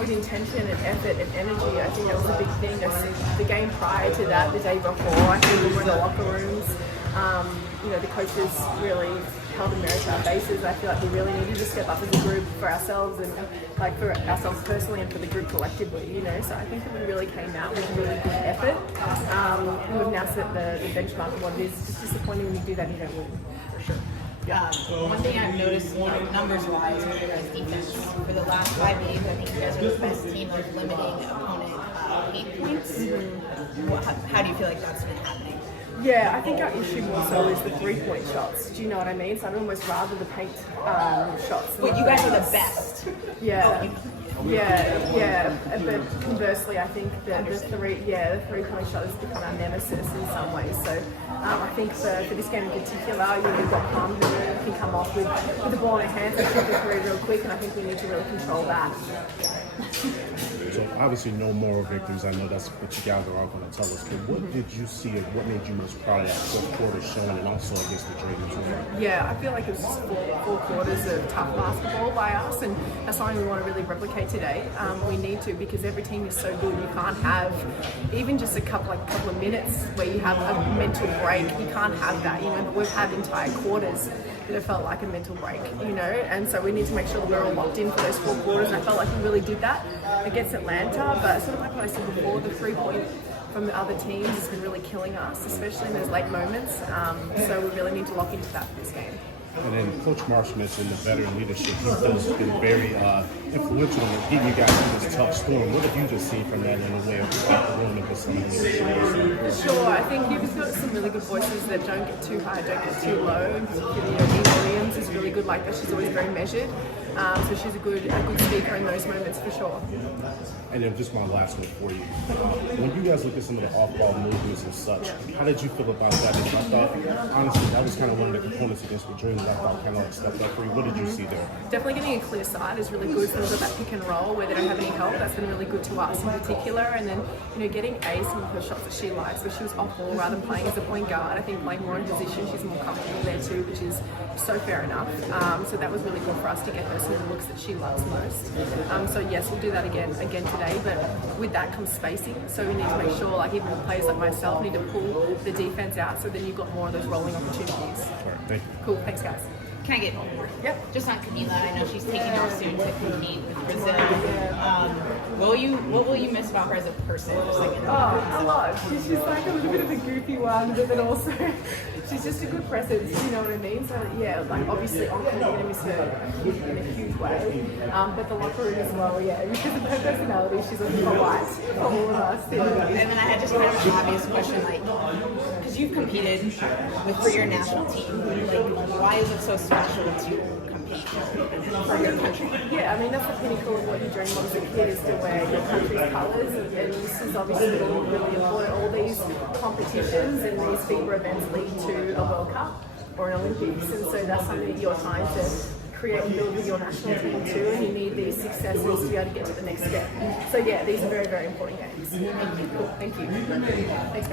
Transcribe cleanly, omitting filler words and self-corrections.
with intention and effort and energy. I think that was a big thing. The game prior to that, the day before, I think we were in the locker rooms. The coaches really held a mirror to our faces. I feel like we really needed to step up as a group for ourselves and like for ourselves personally and for the group collectively, So I think that we really came out with really good effort. We've now set the benchmark of what it is. It's just disappointing when you do that and you don't win. For sure. One thing I've noticed, numbers-wise, with your guys' defense, for the last 5 games, I think you guys are the best team of limiting opponent 8 points. How do you feel like that's been happening? Yeah, I think our issue more so is the 3-point shots. Do you know what I mean? So I'd almost rather the paint shots. But you guys are the best. Yeah. Yeah. But conversely, I think that the 3-point shot has become our nemesis in some ways. So I think for this game in particular, we've got Palm who can come off with the ball in their hands and shoot the 3 real quick, and I think we need to really control that. So obviously no moral victories. I know that's what you guys are all going to tell us. But what did you see or what made you most proud of that fourth quarter showing and also against the Dragons as well? Yeah, I feel like it was just four quarters of tough basketball by us, and that's something we want to really replicate today. We need to, because every team is so good. You can't have even just a couple of minutes where you have a mental break. You can't have that, But we've had entire quarters that have felt like a mental break, And so we need to make sure that we're all locked in for those 4 quarters. And I felt like we really did that against Atlanta, but sort of like what I said before, the 3-point from the other teams has been really killing us, especially in those late moments. So we really need to lock into that for this game. And then Coach Marsh mentioned the veteran leadership. He feels has been very influential in getting you guys through this tough storm. What have you just seen from that in a way of dealing with some of the leadership? Sure, I think you've got some really good voices that don't get too high, don't get too low. In particular, Dee Williams is really good like that. She's always very measured. So she's a good speaker in those moments for sure. And then just my last one for you. When you guys look at some of the off-ball movements and such, how did you feel about that? And I thought, honestly, that was kind of one of the components against the Dreams. I thought kind of like stepped up for you. What did you see there? Definitely getting a clear side is really good. So that pick and roll where they don't have any help, that's been really good to us in particular. And then, getting some of her shots that she likes, where she was off ball rather than playing as a point guard. I think playing more in position, she's more comfortable there too, which is so fair enough. So that was really good for us to get her some of the looks that she loves most. So yes, we'll do that again today, but with that comes spacing. So we need to make sure, like even players like myself need to pull the defense out, so then you've got more of those rolling opportunities. All right, thank you. Cool, thanks guys. Can I get one more? Yep. Just on Camila, I know she's taking off soon to compete with Brazil. What will you miss about her as a person? Just like a lot. She's like a little bit of a goofy one, but then also she's just a good presence. You know what I mean? So yeah, like obviously on court we're gonna miss her in a huge way. But the locker room as well, yeah, because of her personality, she's a light for all of us. Yeah. And then I had just kind of an obvious question, like, because you've competed for your national team, like, why is it so special to compete for your country? Yeah, I mean, that's the pinnacle of what you dream of as a kid, is to wear your country's colours, and this is obviously really important. All these competitions and these FIBA events lead to a World Cup or an Olympics, and so that's something that you're trying to create and build with your national team too, and you need these successes to be able to get to the next step. So yeah, these are very, very important games. Thank you. Cool. Thank you. Thanks, guys.